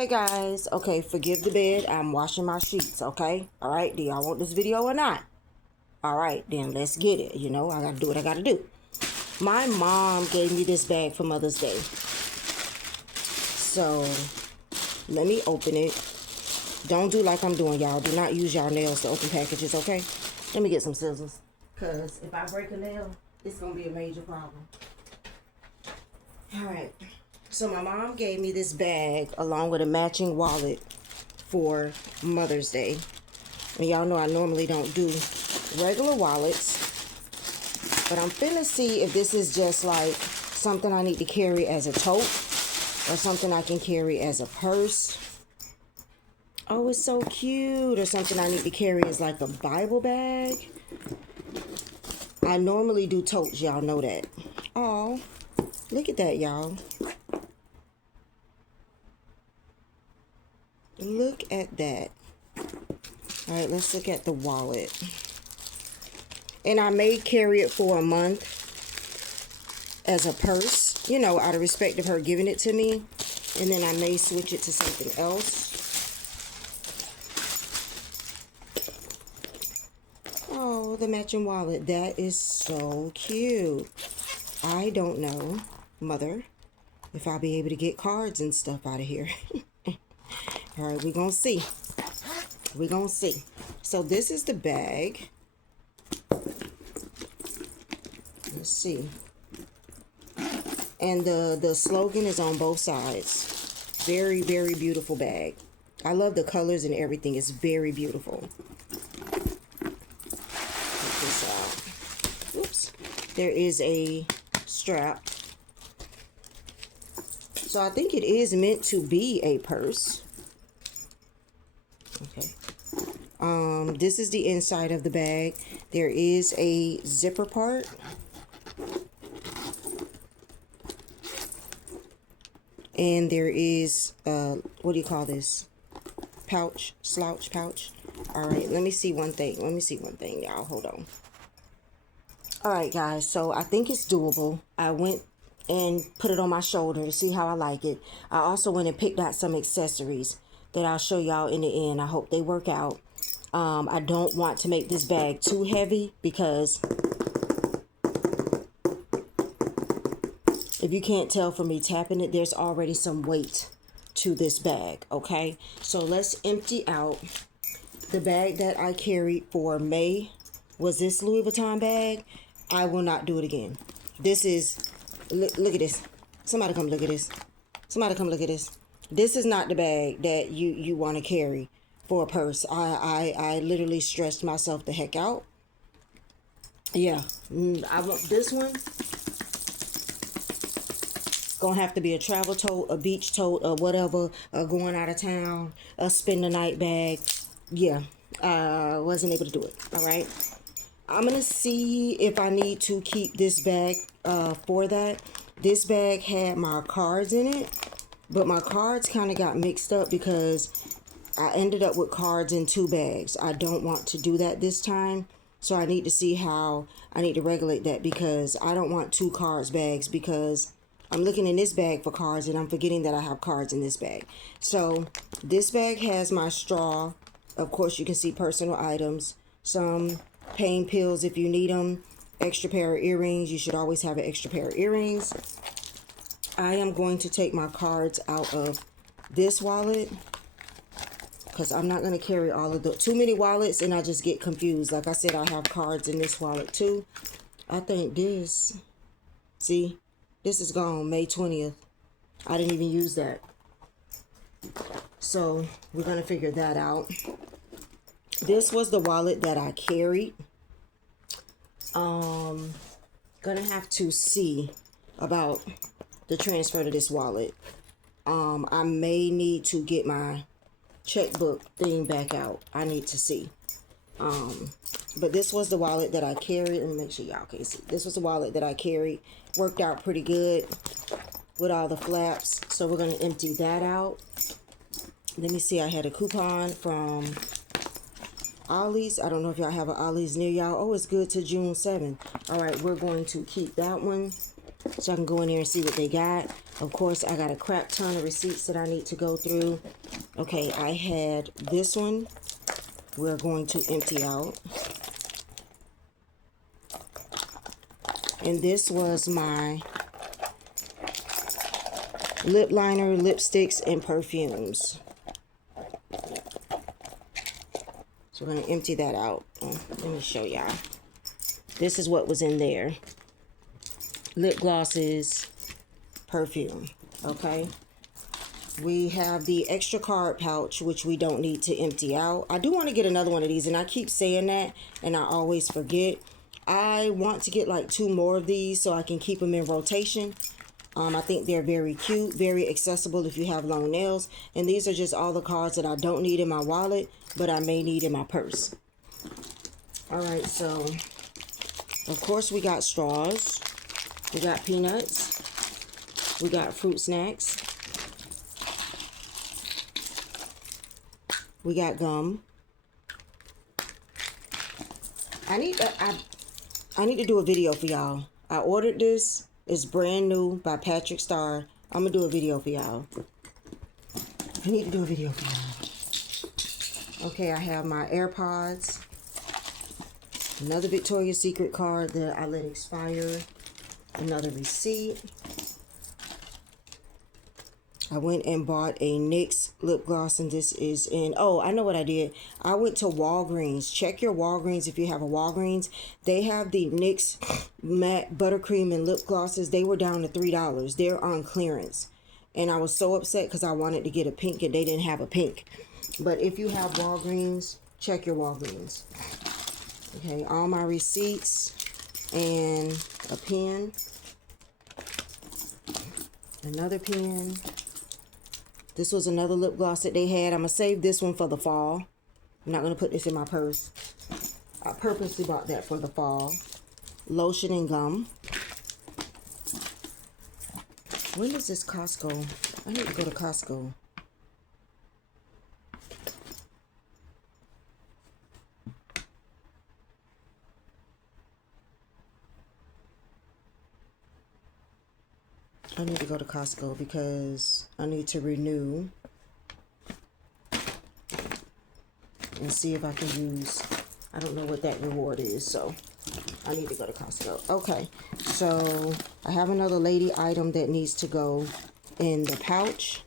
Hey guys, okay, forgive the bed. I'm washing my sheets, okay? All right, do y'all want this video or not? All right, then let's get it. You know, I gotta do what I gotta do. My mom gave me this bag for Mother's Day. So, let me open it. Don't do like I'm doing, y'all. Do not use y'all nails to open packages, okay? Let me get some scissors. Because if I break a nail, it's gonna be a major problem. All right. So my mom gave me this bag along with a matching wallet for Mother's Day. And y'all know I normally don't do regular wallets. But I'm finna see if this is just like something I need to carry as a tote or something I can carry as a purse. Oh, it's so cute. Or something I need to carry as like a Bible bag. I normally do totes, y'all know that. Oh, look at that, y'all. Look at that. All right, let's look at the wallet. And I may carry it for a month as a purse, you know, out of respect of her giving it to me. And then I may switch it to something else. Oh, the matching wallet. That is so cute. I don't know, Mother, if I'll be able to get cards and stuff out of here. All right, we're going to see. We're going to see. So this is the bag. Let's see. And the slogan is on both sides. Very, very beautiful bag. I love the colors and everything. It's very beautiful. Check this out. Oops. There is a strap. So I think it is meant to be a purse. Okay. This is the inside of the bag. There is a zipper part. And there is, what do you call this? Pouch, slouch pouch. All right, let me see one thing. Let me see one thing, y'all. Hold on. All right, guys. So I think it's doable. I went and put it on my shoulder to see how I like it. I also went and picked out some accessories that I'll show y'all in the end. I hope they work out. I don't want to make this bag too heavy because if you can't tell from me tapping it, there's already some weight to this bag, okay? So let's empty out the bag that I carried for May. Was this Louis Vuitton bag? I will not do it again. This is, look at this. Somebody come look at this. Somebody come look at this. This is not the bag that you want to carry for a purse. I literally stressed myself the heck out. Yeah, I want this one. Gonna have to be a travel tote, a beach tote, or whatever, going out of town, a spend the night bag. Yeah, wasn't able to do it. All right, I'm gonna see if I need to keep this bag for that. This bag had my cards in it, but my cards kind of got mixed up because I ended up with cards in 2 bags. I don't want to do that this time. So I need to see how I need to regulate that because I don't want 2 cards bags because I'm looking in this bag for cards and I'm forgetting that I have cards in this bag. So this bag has my straw. Of course, you can see personal items, some pain pills if you need them, extra pair of earrings. You should always have an extra pair of earrings. I am going to take my cards out of this wallet because I'm not going to carry all of the too many wallets and I just get confused. Like I said, I have cards in this wallet too. I think this, see, this is gone May 20th. I didn't even use that. So we're going to figure that out. This was the wallet that I carried. Gonna have to see about the transfer to this wallet. I may need to get my checkbook thing back out. I need to see. But this was the wallet that I carried. Let me make sure y'all can see. This was the wallet that I carried. Worked out pretty good with all the flaps. So we're going to empty that out. Let me see. I had a coupon from Ollie's. I don't know if y'all have an Ollie's near y'all. Oh, it's good to June 7th. All right, we're going to keep that one so I can go in there and see what they got. Of course, I got a crap ton of receipts that I need to go through. Okay, I had this one. We're going to empty out. And this was my lip liner, lipsticks, and perfumes. So we're going to empty that out. Let me show y'all. This is what was in there. Lip glosses, perfume. Okay. We have the extra card pouch, which we don't need to empty out. I do want to get another one of these, and I keep saying that, and I always forget. I want to get like 2 more of these so I can keep them in rotation. I think they're very cute, very accessible if you have long nails. And these are just all the cards that I don't need in my wallet, but I may need in my purse. All right, so of course we got straws. We got peanuts. We got fruit snacks. We got gum. I need to do a video for y'all. I ordered this. It's brand new by Patrick Starr. I'm going to do a video for y'all. I need to do a video for y'all. Okay, I have my AirPods. Another Victoria's Secret card that I let expire. Another receipt. I went and bought a NYX lip gloss, and this is in, oh, I know what I did. I went to Walgreens. Check your Walgreens if you have a Walgreens. They have the NYX matte buttercream and lip glosses. They were down to $3. They're on clearance. And I was so upset because I wanted to get a pink and they didn't have a pink. But if you have Walgreens, check your Walgreens. Okay, all my receipts and a pen. Another pen. This was another lip gloss that they had. I'm going to save this one for the fall. I'm not going to put this in my purse. I purposely bought that for the fall. Lotion and gum. When is this Costco? I need to go to Costco. I need to go to Costco because I need to renew and see if I can use, I don't know what that reward is, so I need to go to Costco. Okay, so I have another lady item that needs to go in the pouch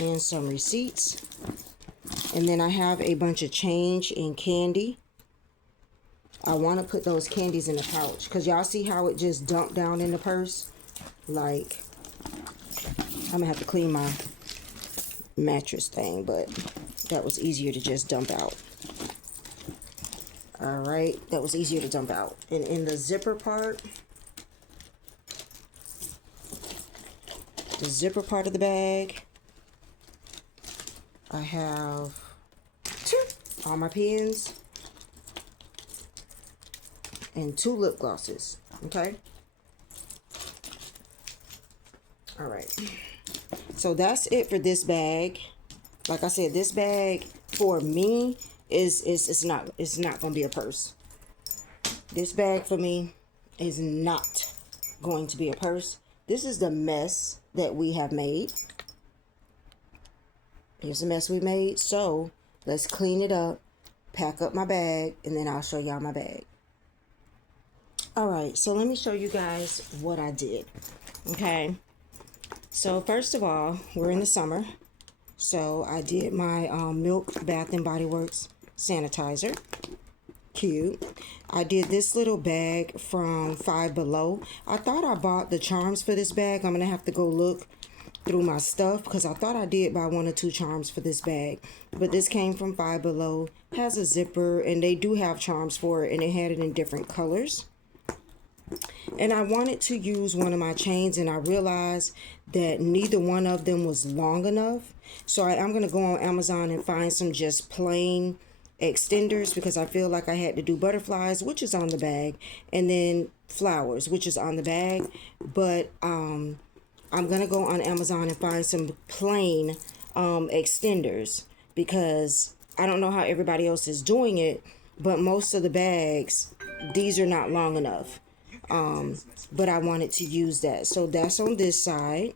and some receipts. And then I have a bunch of change and candy. I want to put those candies in the pouch because y'all see how it just dumped down in the purse? Like, I'm gonna have to clean my mattress thing, but that was easier to just dump out. All right, that was easier to dump out. And in the zipper part, of the bag, I have all my pens and 2 lip glosses. Okay. All right. So that's it for this bag. Like I said, this bag for me is not gonna be a purse. This bag for me is not going to be a purse. This is the mess that we have made. Here's the mess we made. So let's clean it up, pack up my bag, and then I'll show y'all my bag. All right, so let me show you guys what I did. Okay. So first of all, we're in the summer. So I did my Milk Bath and Body Works sanitizer. Cute. I did this little bag from Five Below. I thought I bought the charms for this bag. I'm going to have to go look through my stuff because I thought I did buy 1 or 2 charms for this bag. But this came from Five Below. Has a zipper and they do have charms for it, and they had it in different colors. And I wanted to use one of my chains, and I realized that neither one of them was long enough. So I'm going to go on Amazon and find some just plain extenders because I feel like I had to do butterflies, which is on the bag, and then flowers, which is on the bag. But I'm going to go on Amazon and find some plain extenders because I don't know how everybody else is doing it, but most of the bags, these are not long enough. But I wanted to use that. So that's on this side.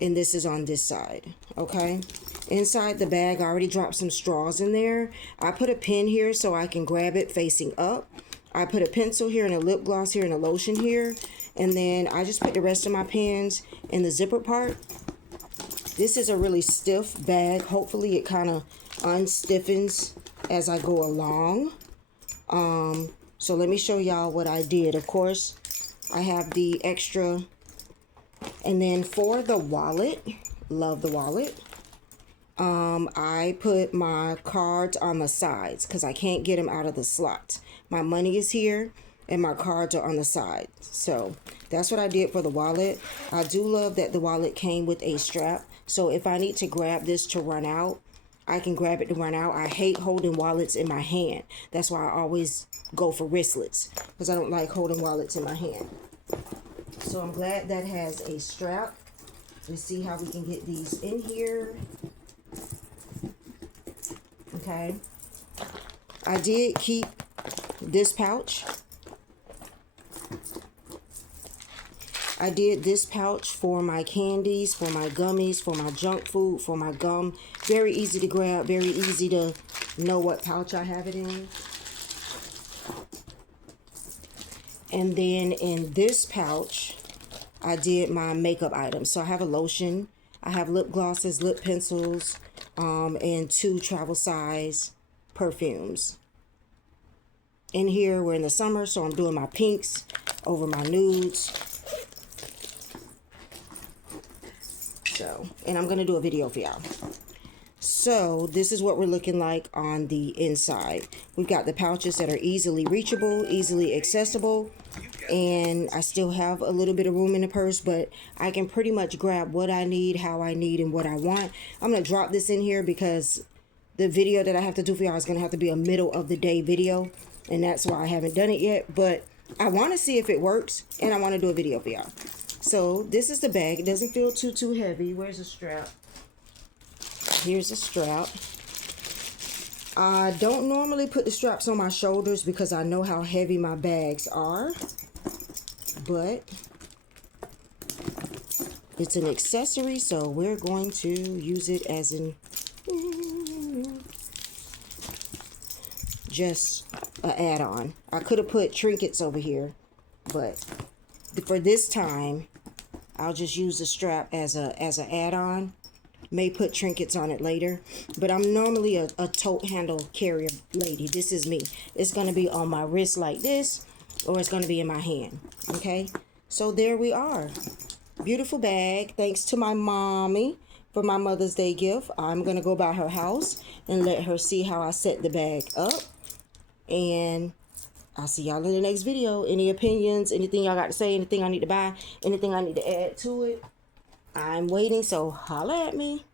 and this is on this side. Okay, inside the bag I already dropped some straws in there. I put a pin here so I can grab it facing up. I put a pencil here and a lip gloss here and a lotion here, and then I just put the rest of my pins in the zipper part. This is a really stiff bag. Hopefully it kind of unstiffens as I go along. So let me show y'all what I did. Of course, I have the extra. And then for the wallet, love the wallet, I put my cards on the sides because I can't get them out of the slot. My money is here and my cards are on the side. So that's what I did for the wallet. I do love that the wallet came with a strap. So if I need to grab this to run out, I can grab it to run out. I hate holding wallets in my hand. That's why I always go for wristlets, because I don't like holding wallets in my hand. So I'm glad that has a strap. Let's see how we can get these in here. Okay. I did keep this pouch. I did this pouch for my candies, for my gummies, for my junk food, for my gum. Very easy to grab, very easy to know what pouch I have it in. And then in this pouch, I did my makeup items. So I have a lotion, I have lip glosses, lip pencils, and 2 travel size perfumes. In here, we're in the summer, so I'm doing my pinks over my nudes. So, and I'm going to do a video for y'all. So this is what we're looking like on the inside. We've got the pouches that are easily reachable, easily accessible, and I still have a little bit of room in the purse, but I can pretty much grab what I need, how I need, and what I want. I'm going to drop this in here because the video that I have to do for y'all is going to have to be a middle of the day video, and that's why I haven't done it yet, but I want to see if it works, and I want to do a video for y'all. So this is the bag. It doesn't feel too heavy. Where's the strap? Here's a strap. I don't normally put the straps on my shoulders because I know how heavy my bags are, but it's an accessory, so we're going to use it as an just an add-on. I could have put trinkets over here, but for this time I'll just use the strap as an add-on. May put trinkets on it later, but I'm normally a tote handle carrier lady. This is me. It's going to be on my wrist like this, or it's going to be in my hand. Okay, so there we are. Beautiful bag. Thanks to my mommy for my Mother's Day gift. I'm going to go by her house and let her see how I set the bag up, and I'll see y'all in the next video. Any opinions, anything y'all got to say, anything I need to buy, anything I need to add to it, I'm waiting, so holla at me.